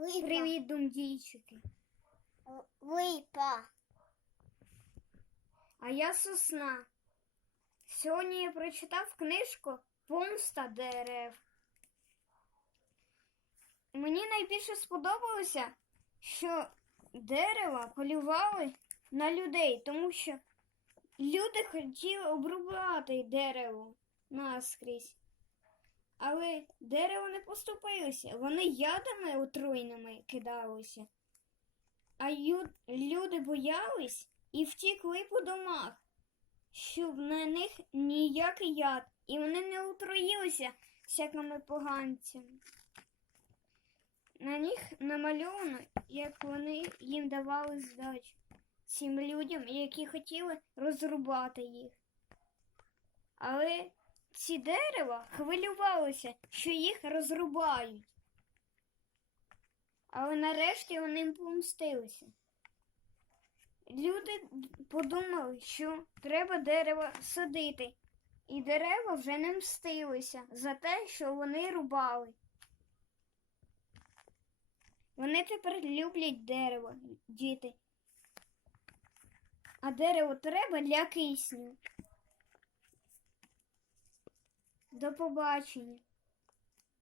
Липа. Привіт, думдійчики. Липа. А я сосна. Сьогодні я прочитав книжку Помста дерев. Мені найбільше сподобалося, що дерева полювали на людей, тому що люди хотіли обрубати дерево наскрізь. Але дерево не поступилося, вони ядами отруйними кидалися. А люди боялись і втікли по домах, щоб на них ніякий яд, і вони не отруїлися всякими поганцями. На них намальовано, як вони їм давали здачу цим людям, які хотіли розрубати їх. Але ці дерева хвилювалися, що їх розрубають. Але нарешті вони помстилися. Люди подумали, що треба дерева садити, і дерева вже не мстилися за те, що вони рубали. Вони тепер люблять дерево, діти. А дерево треба для кисню. До побачення.